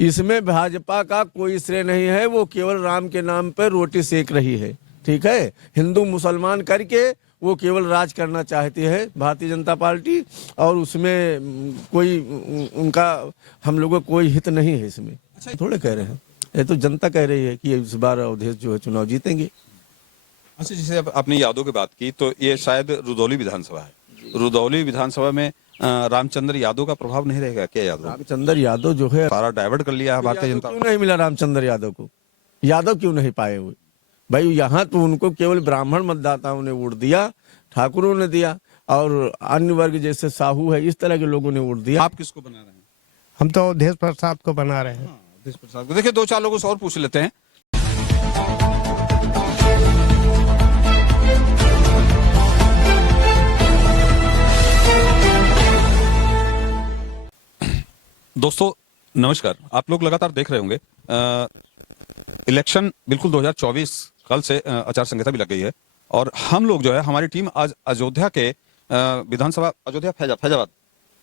इसमें भाजपा का कोई श्रेय नहीं है, वो केवल राम के नाम पर रोटी सेक रही है। ठीक है, हिंदू मुसलमान करके वो केवल राज करना चाहती है भारतीय जनता पार्टी, और उसमें कोई उनका हम लोगों को कोई हित नहीं है इसमें। अच्छा, थोड़े कह रहे हैं, ये तो जनता कह रही है कि इस बार अवधेश जो है चुनाव जीतेंगे। अच्छा, जैसे आपने यादव की बात की तो ये शायद रुदौली विधानसभा है। रुदौली विधानसभा में रामचंद्र यादव का प्रभाव नहीं रहेगा क्या? यादव रामचंद्र यादव जो है सारा डाइवर्ट कर लिया है भारतीय जनता। क्यों नहीं मिला रामचंद्र यादव को? यादव क्यों नहीं पाए हुए भाई? यहाँ तो उनको केवल ब्राह्मण मतदाताओं ने वोट दिया, ठाकुरों ने दिया, और अन्य वर्ग जैसे साहू है इस तरह के लोगों ने वोट दिया। आप किसको बना रहे हैं? हम तो अवधेश प्रसाद को बना रहे हैं। अवधेश प्रसाद को। देखिए, दो चार लोगों से और पूछ लेते हैं। दोस्तों नमस्कार, आप लोग लगातार देख रहे होंगे इलेक्शन बिल्कुल 2024 कल से आचार संहिता भी लग गई है, और हम लोग जो है हमारी टीम आज अयोध्या के विधानसभा, अयोध्या फैजाबाद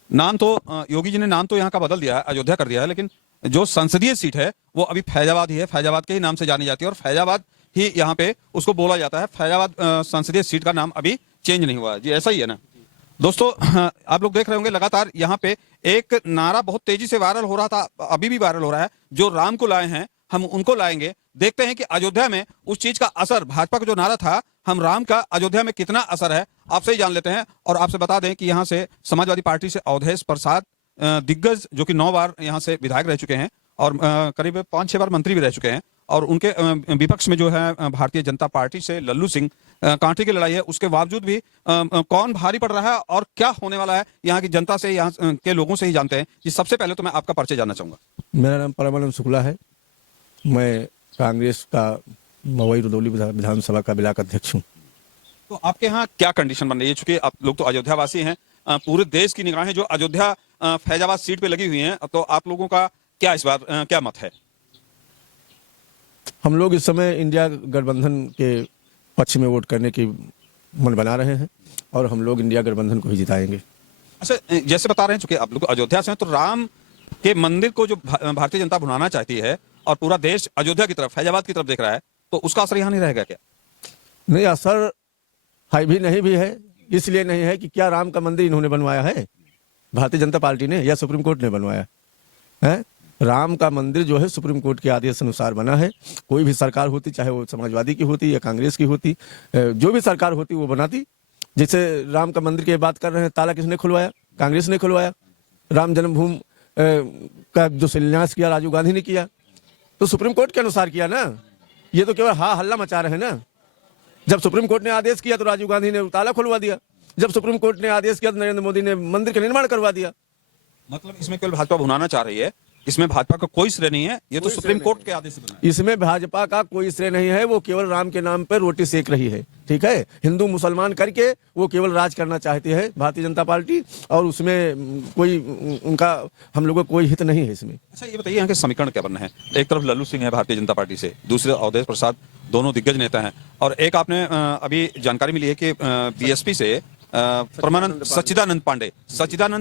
नाम तो योगी जी ने नाम तो यहाँ का बदल दिया है, अयोध्या कर दिया है, लेकिन जो संसदीय सीट है वो अभी फैजाबाद ही है। फैजाबाद के ही नाम से जानी जाती है और फैजाबाद ही यहाँ पे उसको बोला जाता है। फैजाबाद संसदीय सीट का नाम अभी चेंज नहीं हुआ है जी, ऐसा ही है ना दोस्तों? आप लोग देख रहे होंगे लगातार यहाँ पे एक नारा बहुत तेजी से वायरल हो रहा था, अभी भी वायरल हो रहा है, जो राम को लाए हैं हम उनको लाएंगे। देखते हैं कि अयोध्या में उस चीज का असर, भाजपा का जो नारा था हम राम का, अयोध्या में कितना असर है, आपसे ही जान लेते हैं। और आपसे बता दें कि यहाँ से समाजवादी पार्टी से अवधेश प्रसाद दिग्गज, जो कि 9 बार यहाँ से विधायक रह चुके हैं और करीब 5-6 बार मंत्री भी रह चुके हैं, और उनके विपक्ष में जो है भारतीय जनता पार्टी से लल्लू सिंह, कांटे की लड़ाई है। उसके बावजूद भी कौन भारी पड़ रहा है और क्या होने वाला है यहाँ की जनता से, यहाँ के लोगों से ही जानते हैं। जी, सबसे पहले तो मैं आपका परिचय जानना चाहूंगा। मेरा नाम परमानंद शुक्ला है, मैं कांग्रेस का मवई रुदौली विधानसभा का ब्लॉक अध्यक्ष हूँ। तो आपके यहाँ क्या कंडीशन बन रही है? चूंकि आप लोग तो अयोध्या वासी हैं, पूरे देश की निगाहें जो अयोध्या फैजाबाद सीट पे लगी हुई हैं, तो आप लोगों का क्या इस बार क्या मत है? हम लोग इस समय इंडिया गठबंधन के पक्ष में वोट करने की मन बना रहे हैं, और हम लोग इंडिया गठबंधन को ही जिताएंगे। अच्छा, जैसे बता रहे हैं, चूंकि आप लोग अयोध्या से हैं, तो राम के मंदिर को जो भारतीय जनता भुनाना चाहती है और पूरा देश अयोध्या की तरफ, फैजाबाद की तरफ देख रहा है, तो उसका असर यहाँ नहीं रहेगा क्या? नहीं, असर है भी नहीं भी है। इसलिए नहीं है कि क्या राम का मंदिर इन्होंने बनवाया है, भारतीय जनता पार्टी ने या सुप्रीम कोर्ट ने बनवाया है? राम का मंदिर जो है सुप्रीम कोर्ट के आदेश अनुसार बना है। कोई भी सरकार होती, चाहे वो समाजवादी की होती या कांग्रेस की होती, जो भी सरकार होती वो बनाती। जैसे राम का मंदिर की बात कर रहे हैं, ताला किसने खुलवाया? कांग्रेस ने खुलवाया। राम जन्मभूमि का जो शिलान्यास किया राजीव गांधी ने किया, तो सुप्रीम कोर्ट के अनुसार किया ना। ये तो केवल हा हल्ला मचा रहे हैं ना। जब सुप्रीम कोर्ट ने आदेश किया तो राजीव गांधी ने ताला खुलवा दिया, जब सुप्रीम कोर्ट ने आदेश किया तो नरेंद्र मोदी ने मंदिर का निर्माण करवा दिया। मतलब इसमें केवल भाजपा भुनाना चाह रही है, इसमें भाजपा का कोई श्रेय नहीं है, ये तो सुप्रीम कोर्ट के आदेश से बना है। इसमें भाजपा का कोई श्रेय नहीं है, वो केवल राम के नाम पर रोटी सेक रही है। ठीक है, हिंदू मुसलमान करके वो केवल राज करना चाहती है भारतीय जनता पार्टी, और उसमें कोई उनका हम लोगों को कोई हित नहीं है इसमें। अच्छा, ये बताइए यहाँ के समीकरण क्या बनना है? एक तरफ लल्लू सिंह है भारतीय जनता पार्टी से, दूसरे अवधेश प्रसाद, दोनों दिग्गज नेता हैं, और एक आपने अभी जानकारी मिली है कि बीएसपी से परमानंद सच्चिदानंद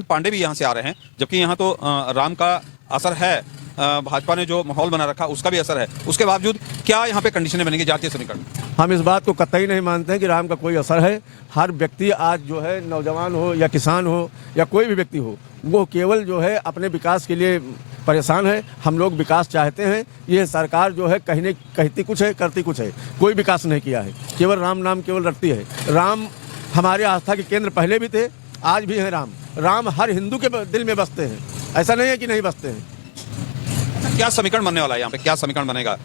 पांडे भी यहाँ से आ रहे हैं, जबकि यहाँ तो राम का असर है, भाजपा ने जो माहौल बना रखा उसका भी असर है। उसके बावजूद क्या यहाँ पे कंडीशनें बनेंगी जातीय समीकरण? हम इस बात को कतई नहीं मानते हैं कि राम का कोई असर है। हर व्यक्ति आज जो है, नौजवान हो या किसान हो या कोई भी व्यक्ति हो, वो केवल जो है अपने विकास के लिए परेशान है। हम लोग विकास चाहते हैं। ये सरकार जो है कहती कुछ है, करती कुछ है, कोई विकास नहीं किया है, केवल राम नाम केवल रखती है। राम हमारे आस्था के केंद्र पहले भी थे, आज भी हैं। राम हर हिंदू के दिल में बसते हैं, ऐसा नहीं है कि नहीं बसते हैं। क्या समीकरण बनने वाला है यहाँ पे? क्या समीकरण बनेगा?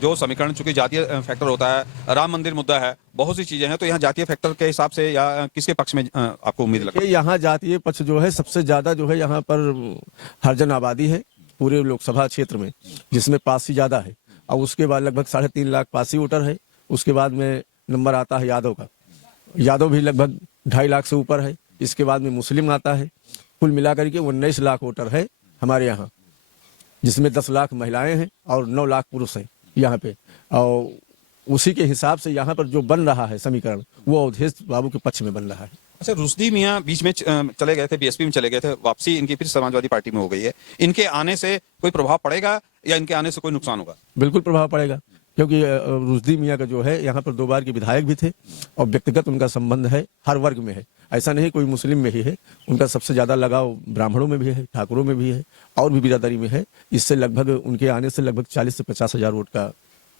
जो समीकरण, चूंकि जातीय फैक्टर होता है, राम मंदिर मुद्दा है, बहुत सी चीजें हैं, तो यहाँ जातीय फैक्टर के हिसाब से या किसके पक्ष में आपको उम्मीद लगती है? यहाँ जातीय पक्ष जो है सबसे ज्यादा जो है, यहाँ पर हरिजन आबादी है पूरे लोकसभा क्षेत्र में, जिसमें पासी ज्यादा है, और उसके बाद लगभग 3.5 लाख पासी वोटर है। उसके बाद में नंबर आता है यादव का, यादव भी लगभग 2.5 लाख से ऊपर है। इसके बाद में मुस्लिम आता है। कुल मिलाकर के 19 लाख वोटर है हमारे यहाँ, जिसमें 10 लाख महिलाएं हैं और 9 लाख पुरुष हैं यहाँ पे। और उसी के हिसाब से यहाँ पर जो बन रहा है समीकरण, वो अवधेश बाबू के पक्ष में बन रहा है। अच्छा, रुश्दी मियां बीच में चले गए थे, बीएसपी में चले गए थे, वापसी इनकी फिर समाजवादी पार्टी में हो गई है। इनके आने से कोई प्रभाव पड़ेगा या इनके आने से कोई नुकसान होगा? बिल्कुल प्रभाव पड़ेगा, क्योंकि रुश्दी मियाँ का जो है यहाँ पर 2 बार के विधायक भी थे और व्यक्तिगत उनका संबंध है, हर वर्ग में है, ऐसा नहीं कोई मुस्लिम में ही है। उनका सबसे ज़्यादा लगाव ब्राह्मणों में भी है, ठाकुरों में भी है और भी बिरादरी में है। इससे लगभग उनके आने से लगभग 40 से 50 हजार वोट का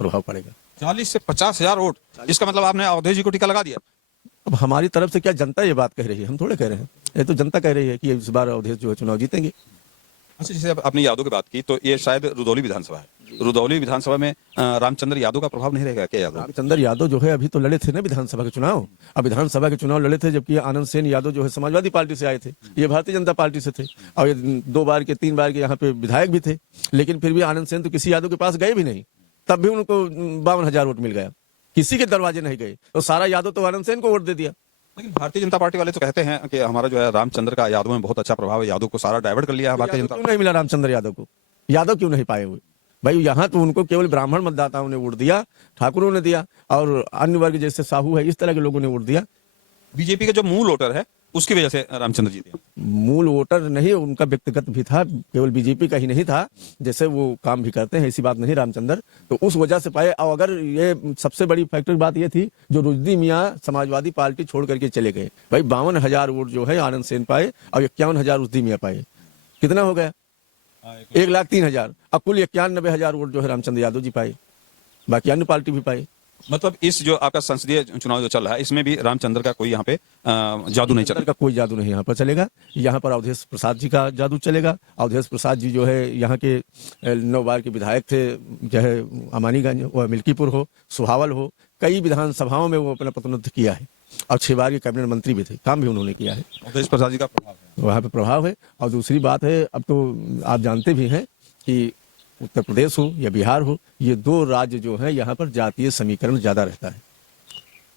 प्रभाव पड़ेगा। 40 से 50 हजार वोट, इसका मतलब आपने अवधेश जी को टीका लगा दिया? अब हमारी तरफ से क्या, जनता ये बात कह रही है, हम थोड़े कह रहे हैं, ये तो जनता कह रही है कि इस बार अवधेश जो है चुनाव जीतेंगे। अच्छा, जैसे आपने यादव की बात की तो ये शायद रुदौली विधानसभा है, रुदौली विधानसभा में रामचंद्र यादव का प्रभाव नहीं रहेगा क्या? यादव रामचंद्र यादव जो है अभी तो लड़े थे ना विधानसभा के चुनाव, अब विधानसभा के चुनाव लड़े थे, जबकि आनंद सेन यादव जो है समाजवादी पार्टी से आए थे, ये भारतीय जनता पार्टी से थे और ये 2 बार के 3 बार के यहाँ पे विधायक भी थे। लेकिन फिर भी आनंद सेन तो किसी यादव के पास गए भी नहीं, तब भी उनको 52,000 वोट मिल गया, किसी के दरवाजे नहीं गए, तो सारा यादव तो आनंद सेन को वोट दे दिया। लेकिन भारतीय जनता पार्टी वाले तो कहते हैं कि हमारा जो है रामचंद्र का यादव में बहुत अच्छा प्रभाव है, यादव को सारा डाइवर्ट कर लिया है भारतीय जनता। क्यों नहीं मिला रामचंद्र यादव को? यादव क्यों नहीं पाए हुए भाई? यहाँ तो उनको केवल ब्राह्मण मतदाताओं ने वोट दिया, ठाकुरों ने दिया और अन्य वर्ग जैसे साहू है, इस तरह के लोगों ने वोट दिया। बीजेपी का जो मूल वोटर है उसकी वजह से रामचंद्र जीते। मूल वोटर नहीं, उनका व्यक्तिगत भी था, केवल बीजेपी का ही नहीं था, जैसे वो काम भी करते हैं, ऐसी बात नहीं रामचंद्र, तो उस वजह से पाए। और अगर ये सबसे बड़ी फैक्टर बात ये थी, जो रुश्दी मियाँ समाजवादी पार्टी छोड़ करके चले गए, भाई 52,000 वोट जो है आनंद सेन पाए और 51,000 रुश्दी मियाँ पाए, कितना हो गया? 1,03,000। अब कुल 91,000 वोट जो है रामचंद्र यादव जी पाए, बाकी अन्य पार्टी भी पाए। मतलब इस जो आपका संसदीय चुनाव जो चल रहा है इसमें भी रामचंद्र का कोई यहाँ पे जादू नहीं चल का कोई जादू नहीं यहाँ पर चलेगा। यहाँ पर अवधेश प्रसाद जी का जादू चलेगा। अवधेश प्रसाद जी जो है यहाँ के 9 बार के विधायक थे, चाहे अमानीगंज व मिल्कीपुर हो, सुहावल हो, कई विधानसभाओं में वो अपना प्रतिनिधित्व किया है और 6 बार के कैबिनेट मंत्री भी थे, काम भी उन्होंने किया है। अवधेश प्रसाद जी का प्रभाव है वहाँ पे प्रभाव है। और दूसरी बात है, अब तो आप जानते भी हैं कि उत्तर प्रदेश हो या बिहार हो, ये 2 राज्य जो है यहाँ पर जातीय समीकरण ज्यादा रहता है।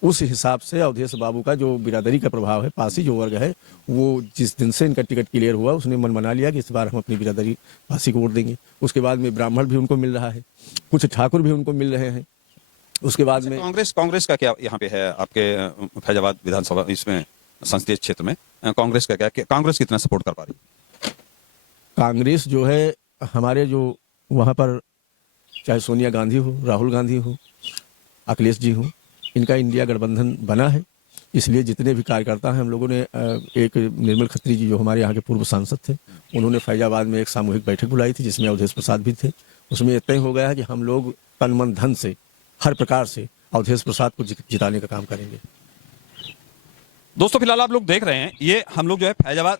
उस हिसाब से अवधेश बाबू का जो बिरादरी का प्रभाव है, पासी जो वर्ग है, वो जिस दिन से इनका टिकट क्लियर हुआ उसने मन बना लिया कि इस बार हम अपनी बिरादरी पासी को वोट देंगे। उसके बाद में ब्राह्मण भी उनको मिल रहा है, कुछ ठाकुर भी उनको मिल रहे हैं। उसके बाद में कांग्रेस का क्या यहाँ पे है आपके फैजाबाद विधानसभा इसमें संसदीय क्षेत्र में? कांग्रेस का क्या, कांग्रेस कितना सपोर्ट कर पा रही है? कांग्रेस जो है हमारे जो वहाँ पर चाहे सोनिया गांधी हो, राहुल गांधी हो, अखिलेश जी हो, इनका इंडिया गठबंधन बना है। इसलिए जितने भी कार्यकर्ता हैं, हम लोगों ने एक निर्मल खत्री जी जो हमारे यहाँ के पूर्व सांसद थे, उन्होंने फैजाबाद में एक सामूहिक बैठक बुलाई थी जिसमें अवधेश प्रसाद भी थे। उसमें ये तय हो गया है कि हम लोग तन मन धन से हर प्रकार से अवधेश प्रसाद को जिताने का काम करेंगे। दोस्तों फिलहाल आप लोग देख रहे हैं, ये हम लोग जो है फैजाबाद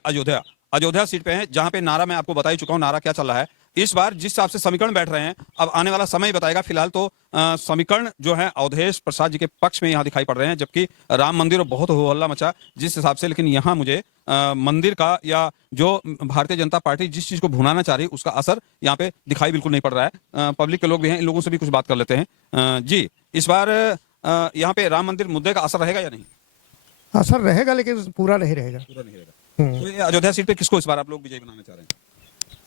अयोध्या सीट पे हैं, जहां पे नारा मैं आपको बता ही चुका हूं नारा क्या चल रहा है। इस बार जिस हिसाब से समीकरण बैठ रहे हैं, अब आने वाला समय बताएगा। फिलहाल तो समीकरण जो है अवधेश प्रसाद जी के पक्ष में यहाँ दिखाई पड़ रहे हैं, जबकि राम मंदिर और बहुत हो हल्ला मचा जिस हिसाब से। लेकिन यहाँ मुझे मंदिर का या जो भारतीय जनता पार्टी जिस चीज को भुनाना चाह रही है उसका असर यहाँ पे दिखाई बिल्कुल नहीं पड़ रहा है। पब्लिक के लोग भी हैं, इन लोगों से भी कुछ बात कर लेते हैं। जी, इस बार यहाँ पे राम मंदिर मुद्दे का असर रहेगा या नहीं? असर रहेगा लेकिन पूरा नहीं रहेगा। पूरा नहीं रहेगा। तो ये अयोध्या सीट पे किसको इस बार आप लोग विजयी बनाना चाह रहे हैं?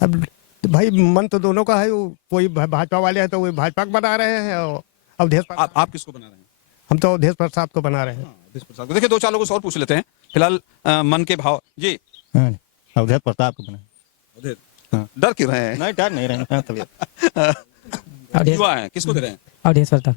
अब भाई मन तो दोनों का है, कोई भाजपा वाले हैं तो वो भाजपा को बना रहे हैं और अवधेश आप किसको बना रहे हैं? हम तो अवधेश प्रसाद को बना रहे हैं। अवधेश प्रसाद को। देखिए 2-4 लोगों से और पूछ लेते हैं फिलहाल मन के भाव। जी, अवधेश प्रताप को बना। डर क्यों रहे हैं? नहीं डर नहीं रहे। युवा हैं, किसको दे रहे हैं? अवधेश प्रताप।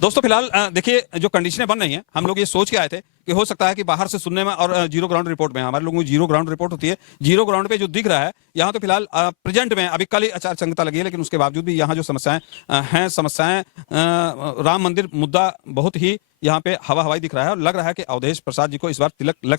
दोस्तों फिलहाल देखिए जो कंडीशनें बन रही हैं, हम लोग ये सोच के आए थे कि हो सकता है कि बाहर से सुनने में और जीरो ग्राउंड रिपोर्ट में, हमारे लोगों को जीरो ग्राउंड रिपोर्ट होती है, जीरो ग्राउंड पे जो दिख रहा है यहाँ तो फिलहाल प्रेजेंट में अभी कल ही आचार संहिता लगी है, लेकिन उसके बावजूद भी यहाँ जो समस्याएं राम मंदिर मुद्दा बहुत ही यहाँ पे हवा हवाई दिख रहा है और लग रहा है कि अवधेश प्रसाद जी को इस बार तिलक लग